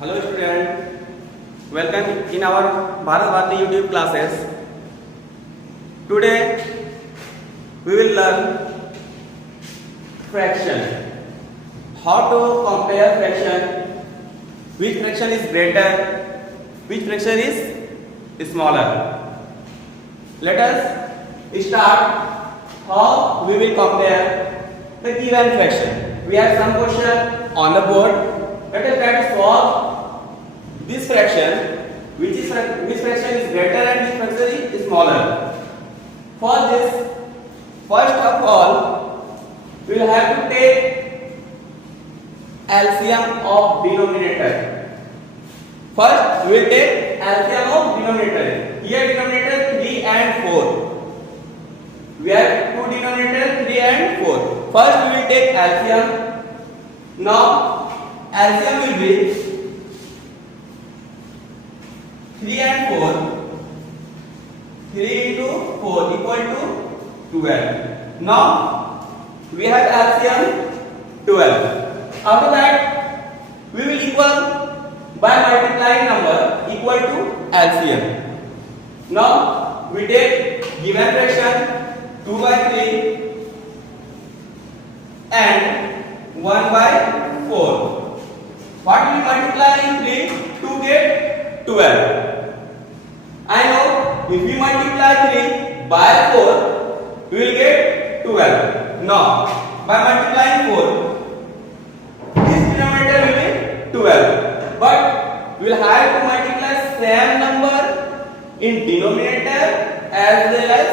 Hello student, welcome in our Bharat Bharati YouTube classes. Today we will learn fraction. How to compare fraction, which fraction is greater, which fraction is smaller. Let us start how we will compare the given fraction. We have some question on the board. Let us try to solve this fraction, which fraction is greater and which fraction is smaller. For this, first of all, we will have to take LCM of denominator. First, we will take LCM of denominator. Here denominator 3 and 4. We have two denominator 3 and 4. First, we will take LCM. Now, LCM will be 3 and 4. 3 into 4 equal to 12. Now, we have LCM 12. After that, we will equal by multiplying number equal to LCM. Now, we take given fraction 2 by 3 and 1 by 4. What we multiply in 3 to get 12. I know if we multiply 3 by 4, we will get 12. Now, by multiplying 4, this denominator will be 12. But we will have to multiply same number in denominator as well as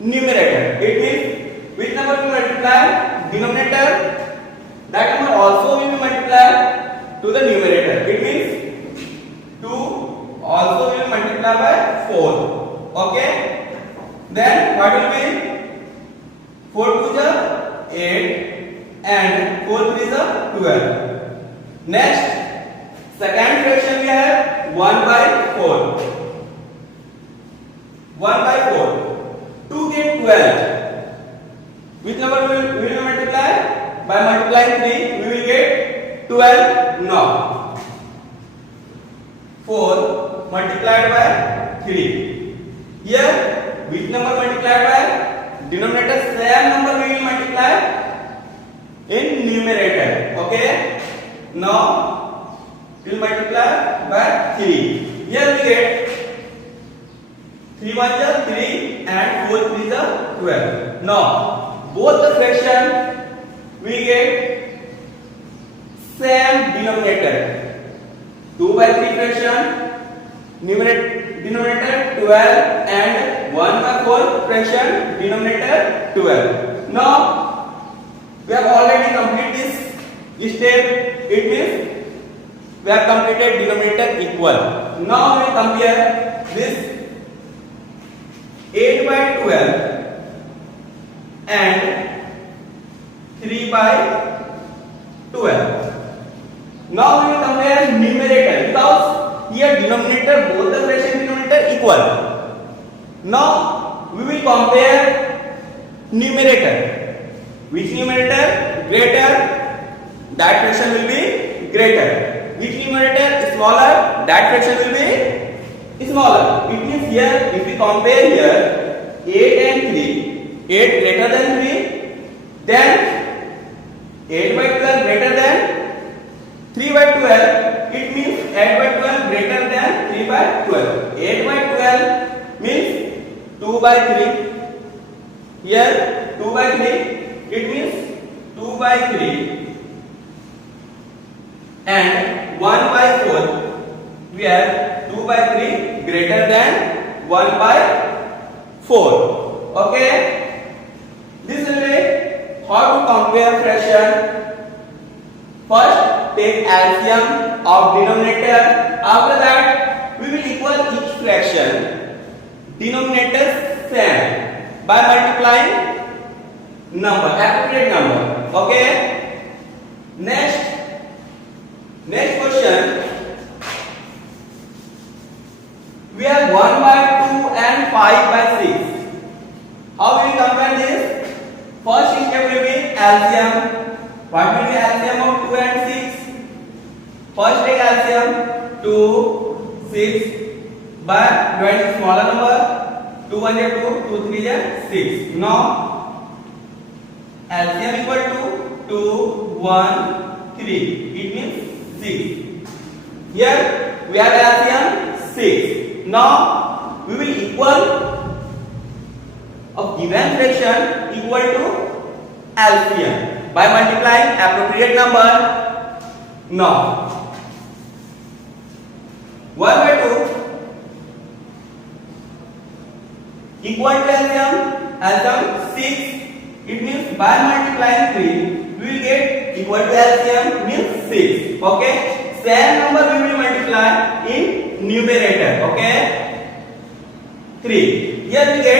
numerator. It means which number we multiply? Denominator. That number also will be multiplied to the numerator. It means 2 also will multiply by 4. Okay. Then what will be? 4 to the 8 and 4 to the 12. Next, second fraction we have 1 by 4. 1 by 4. To get 12. Which number will we multiply? By multiplying 3, we will get 12 now. 4 multiplied by 3. Here, which number multiplied by? Denominator, same number we will multiply in numerator. Okay? Now, we will multiply by 3. Here we get 3 1 is 3 and 4 3 is 12. Now, both the fraction we get same denominator. 2 by 3 fraction, denominator 12 and 1 by 4 fraction, denominator 12. Now, we have already completed this step. It means we have completed denominator equal. Now, we will compare this 8 by 12 and 3 by 12. Now we will compare numerator because here denominator, both the fraction denominator equal. Now we will compare numerator. Which numerator greater? That fraction will be greater. Which numerator smaller? That fraction will be smaller. It means here if we compare here 8 and 3, 8 greater than 3, then 8 by 12 greater than 3 by 12, it means 8 by 12 greater than 3 by 12. 8 by 12 means 2 by 3. Here 2 by 3, it means 2 by 3. And 1 by 4, we have 2 by 3 greater than 1 by 4. Okay? This will be how to compare fraction. First, take LCM of denominator. After that, we will equal each fraction. Denominator same by multiplying number, appropriate number. Okay. Next question. We have 1 by 2 and 5 by 6. How will we compare this? First step will be LCM. What will be LCM of 2 and 6? First take LCM 2, 6 by dividing smaller number. 2 1 is 2, 2 3 is 6. Now LCM equal to 2, 1, 3. It means 6. Here we have LCM 6. Now we will equal a given fraction equal to LCM by multiplying appropriate number. Now 1 by 2 equal to LCM 6. It means by multiplying 3 we will get equal to LCM means 6. Okay, same number we will multiply in numerator. Okay, 3. Here we get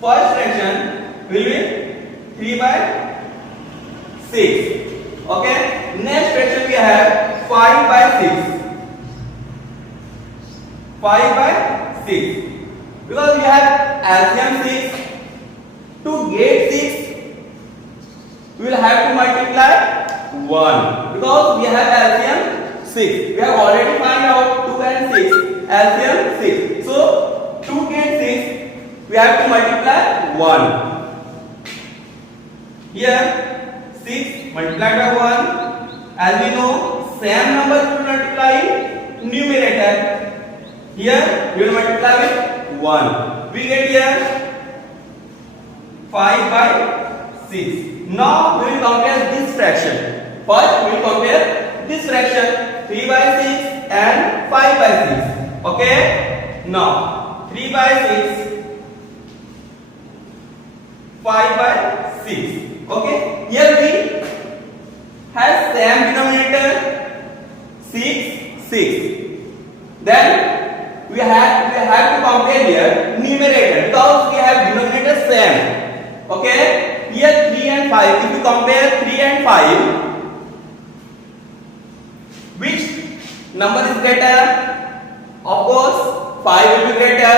first fraction will be 3 by 6. Okay, next fraction we have 5 by 6. 5 by 6. Because we have LCM 6, to get 6 we will have to multiply 1 because we have LCM 6. We have already find out 2 and 6 LCM 6. So to get 6 we have to multiply 1. Here 6 multiplied by 1. As we know, same number we will multiply in numerator. Here we will multiply with 1. We get here 5 by 6. Now we will compare this fraction. First we will compare this fraction 3 by 6 and 5 by 6. Okay. Now 3 by 6, 5 by 6. Okay. Here we have same denominator 6, 6. Then we have to compare here numerator because we have denominator same. Okay, here 3 and 5. If you compare 3 and 5, which number is greater? Of course 5 will be greater.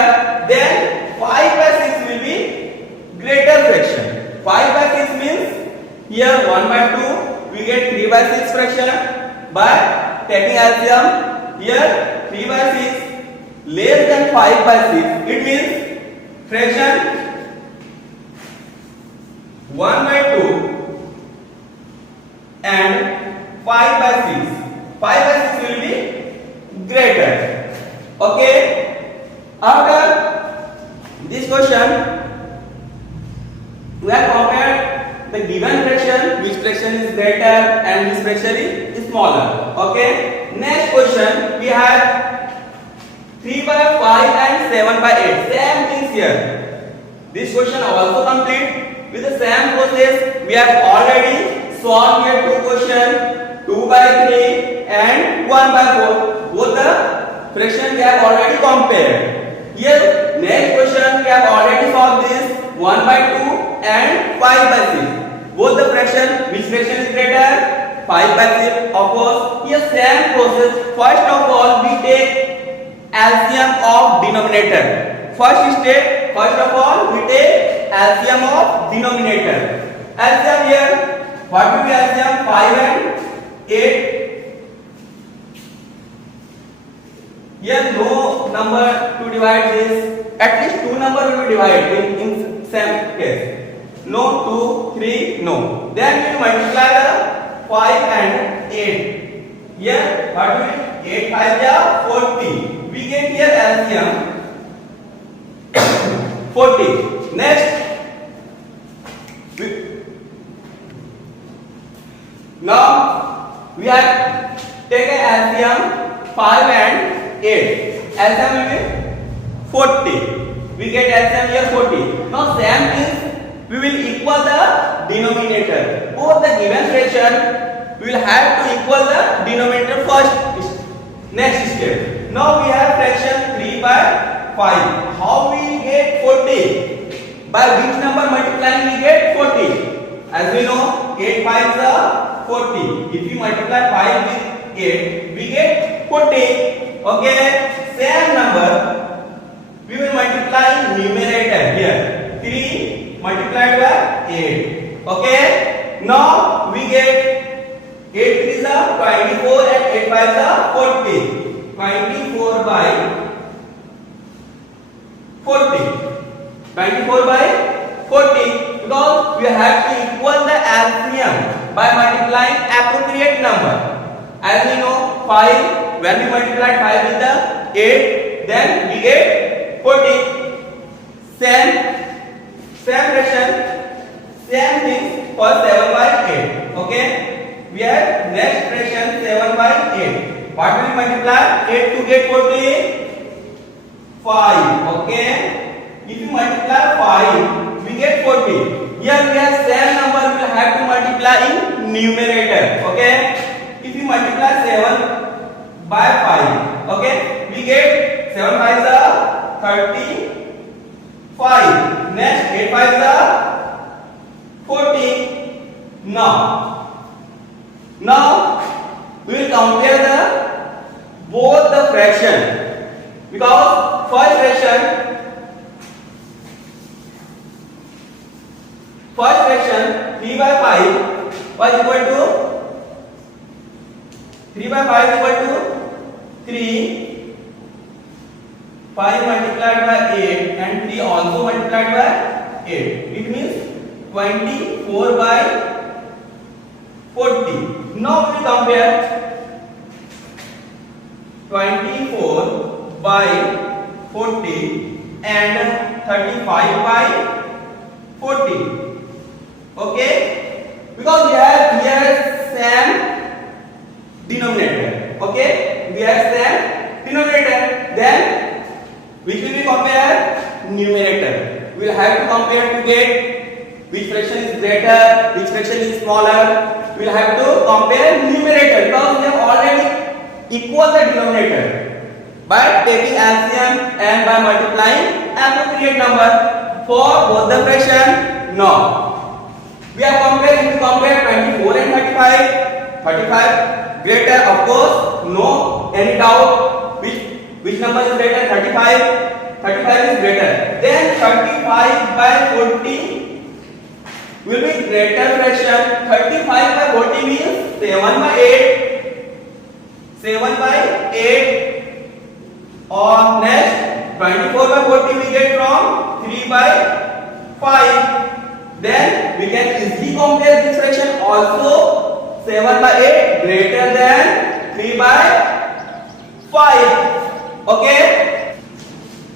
Then 5 by 6 will be greater fraction. 5 by 6 means here 1 by 2 we get 3 by 6 fraction by taking LCM. Here 3 by 6 less than 5 by 6. It means fraction 1 by 2 and 5 by 6. 5 by 6 will be greater. Okay. After this question, we have compared the given fraction, which fraction is greater and which fraction is smaller. Okay. Next question, we have 3 by 5 and 7 by 8. Same things here. This question also complete with the same process. We have already solved here two questions, 2 by 3 and 1 by 4. Both the fraction we have already compared. Here next question we have already solved this 1 by 2 and 5 by 6. Both the fraction, which fraction is greater? 5 by 6. Of course, here same process. First of all we take LCM of denominator. First step, first of all we take LCM of denominator. LCM here, what will be LCM? 5 and 8. Here no number to divide this. At least two number will be divided in same case. No, 2, 3, no. Then we multiply the 5 and 8. Here what will be 8 5 is 40. We get here LCM 40. Next, now we have taken LCM 5 and 8. LCM will be 40. We get LCM here 40. Now same thing, we will equal the denominator. Both the given fraction we will have to equal the denominator first. Next step. Now we have fraction 3 by 5. How we get 40? By which number multiplying we get 40? As we know, 8 5 is 40. If we multiply 5 with 8, we get 40. Okay, same number we will multiply in numerator here. 3 multiplied by 8. Okay, now we get 8 3 is the 24 and 8 by the 40. 24 by 40. 24 by 40, because we have to equal the LCM by multiplying appropriate number. As we know, 5, when we multiply 5 with the 8, then we get 40. Same fraction, same thing for 7 by 8. Okay, we have next fraction 7 by 8. What will we multiply 8 to get 40? 5. Okay, if you multiply 5, we get 40. Here we have same number, we will have to multiply in numerator. Okay, if you multiply 7 by 5, okay, we get 7 by the 35. Next 8 by the 40. Now we will compare the both the fraction, because first fraction 3 by 5 was equal to 3 by 5 equal to 3. 5 multiplied by 8 and 3 also multiplied by 8. It means 24 by 40. Now we compare 24 by 40 and 35 by 40. Okay, because we have here same denominator. Okay, we have same denominator. Then which will we compare? Numerator. We will have to compare to get which fraction is greater, which fraction is smaller. We will have to compare numerator, because we have already equal the denominator by taking LCM and by multiplying appropriate number for both the fraction. Now we are comparing, compare 24 and 35. 35 greater, of course, no any doubt. Which number is greater? 35. 35 is greater. Then 35 by 40 will be greater fraction. 35 by 40 means 7 by 8. 7 by 8. Or next 24 by 40 we get from 3 by 5. Then we can easily compare this fraction also. 7 by 8 greater than 3 by 5. Okay.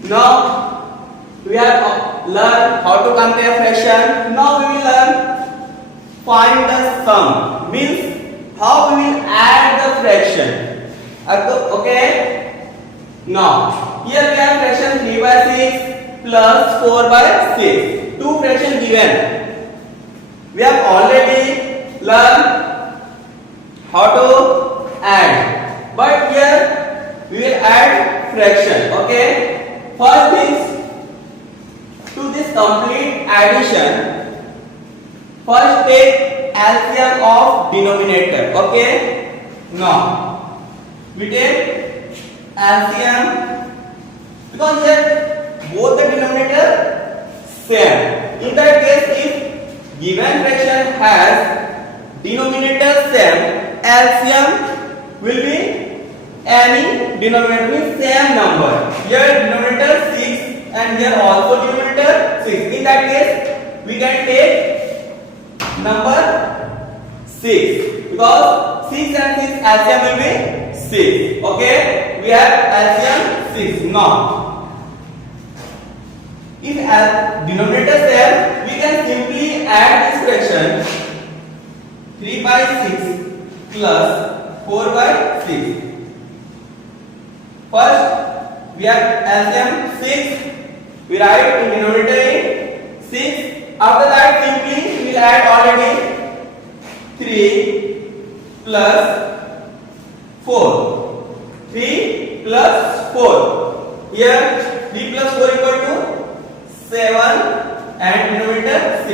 Now we have learned how to compare fraction. Now we will learn find the sum. Means how we will add the fraction. Okay. Now here we have fraction 3 by 6 plus 4 by 6. Two fractions given. We have already learned how to add, but here we will add fraction. Okay. First things, to this complete addition, first take LCM of denominator. Okay. Now we take LCM, because here both the denominator same. In that case, if given fraction has denominator same, LCM will be any denominator with same number. Here denominator 6 and here also denominator 6. In that case, we can take number 6, because 6 and 6 LCM will be 6. Okay, we have LCM 6. Now if denominator same, we can simply add this fraction 3 by 6 plus 4 by 6. First we have LCM 6. We write in denominator 6. After that simply we will add already 3 plus 4. 3 plus 4. Here 3 plus 4 equal to 7 and denominator 6.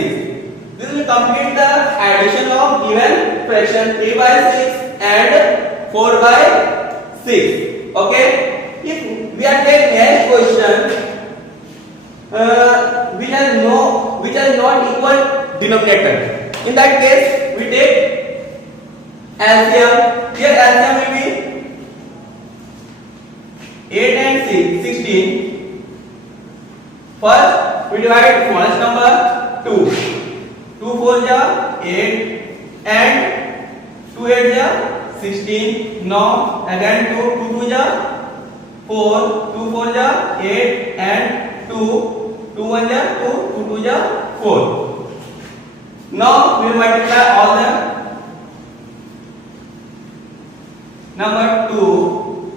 This will complete the addition of given fraction 3 by 6 and 4 by 6. Okay. If we are taking next question, which has not equal denominator. In that case, we take LCM. Here LCM will be 8 and 6, 16. First we divide smallest number 2. 2 4 ja 8 and 2 8 ja 16. Now again 2 2 2 ja 4, 2 4 ja 8 and 2 2 1 ja 2, 2 2 ja 4. Now we will multiply all them. Number 2,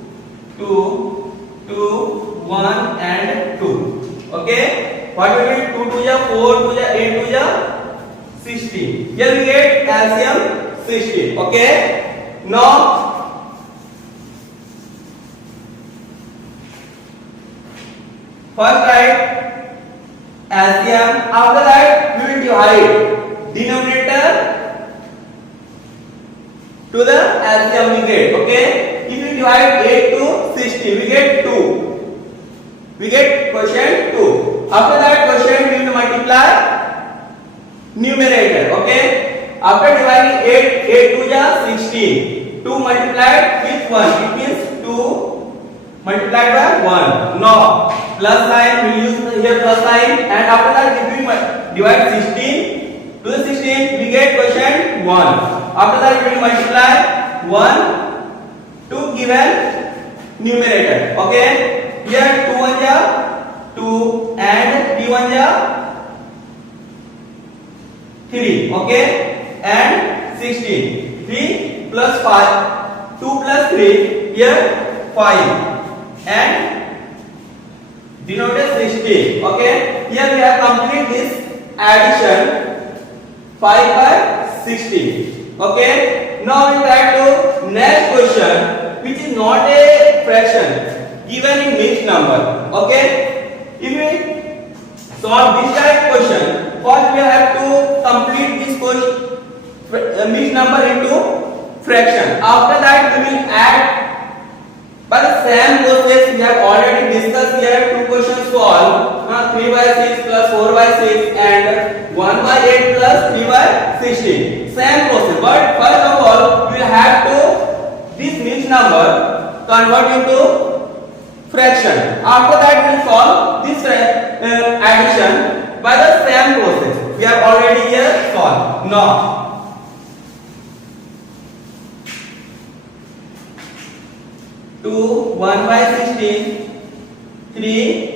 2, 2, 1 and 2. Okay. What will be 2 2 ja 4, 2 ja 8, 2 ja 16. Here we get LCM 16. Okay. Now first write LCM. After that we will divide denominator to the LCM we get. Okay. If we divide 8 to 60, we get 2. We get quotient 2. After that quotient we will multiply numerator. Okay. After dividing 8, 8 2 ja 16. 2 multiplied with 1. It means 2 multiplied by 1. Now plus sign, we will use here plus sign, and after that if we divide 16 to the 16, we get quotient 1. After that we will multiply 1 to given numerator. Okay. Here 2 1 ja 2 and 3 1 ja 3. Okay. And 16. 3 plus 5, 2 plus 3, here 5 and denoted 60. Okay. Here we have complete this addition 5 by 60. Okay. Now we try to next question, which is not a fraction given in mixed number. Okay. If we solve this type question, first we have to complete this question mixed number into fraction. After that we will add by the same process we have already discussed here. Two questions solved, 3 by 6 plus 4 by 6 and 1 by 8 plus 3 by 16. Same process, but first of all we have to this mixed number convert into fraction. After that we will solve this addition by the same process we have already here solved. Now 2 1 by 16, 3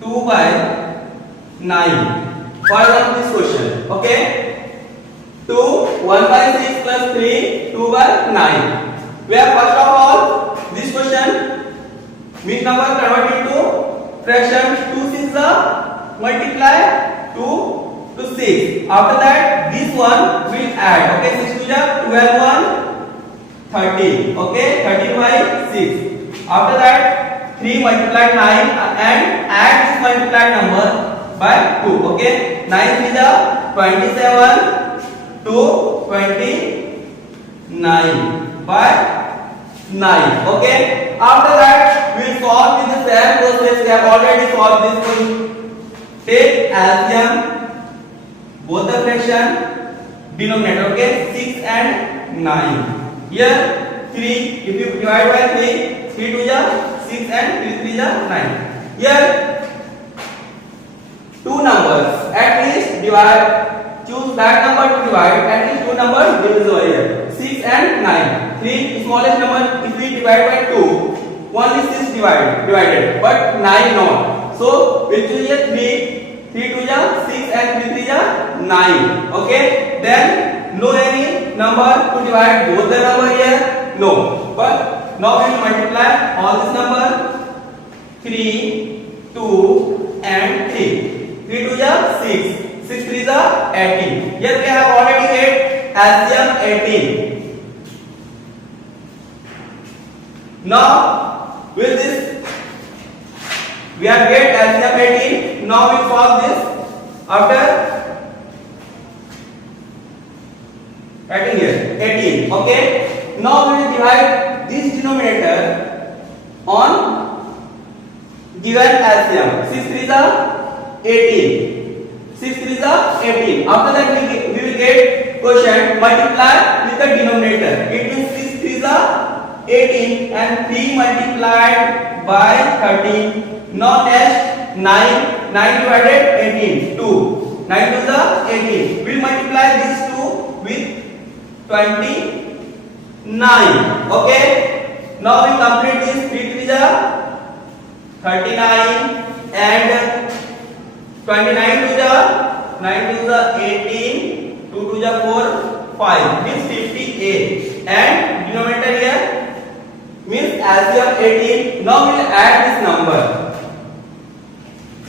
2 by 9. Follow this question. Okay. 2 1 by 6 plus 3 2 by 9. We have first of all this question mixed number convert into fraction. 2 6 multiply 2 to 6. After that this one will add. Okay. 6 2 12 1 30. Okay. 30 by 6. After that 3 multiply 9 and add this multiplied number by 2. Okay. 9 3 27 to 29 by 9. Okay. After that we will solve in the same process we have already solved this question. Take LCM both the fraction denominator. Okay. 6 and 9. Here 3, if you divide by 3, 3 2 ja 6 and 3 3 ja 9. Here two numbers at least divide, choose that number to divide, at least two numbers divisible here, 6 and 9. 3 smallest number, if we divide by 2, only 6 divided but 9 not. So we choose here 3, 3 2 ja 6 and 3 3 ja 9. Okay. Then no any number to divide both the number here, no, but now we will multiply all this number 3 2 and 3. 3 2 ja 6, 6 3 ja 18. Here we have already get LCM 18. Now with this we have get LCM 18. Now we solve this. After writing here 18. Okay. Now we will divide this denominator on given LCM. 6 3 is 18. 6 3 is 18. After that we will get quotient, multiply with the denominator. It means 6 3 is 18 and 3 multiplied by 13. Now next 9 divided 18 2. 9 to the 18. We'll multiply these two with 29. Okay. Now we complete this. 3 3 is 39 and 29 to the 9 to the 18, 2 to the 4, 5 means 58 and denominator here means LCM 18. Now we will add this number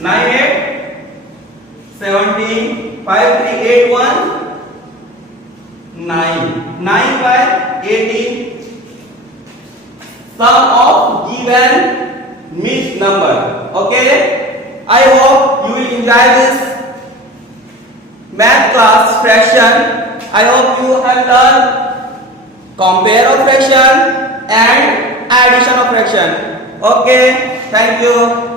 9 8 17 5 3 8 1 9 9 by 18 sum of given mixed number. Okay, I hope you will enjoy this math class fraction. I hope you have learned compare of fraction and addition of fraction. Okay, thank you.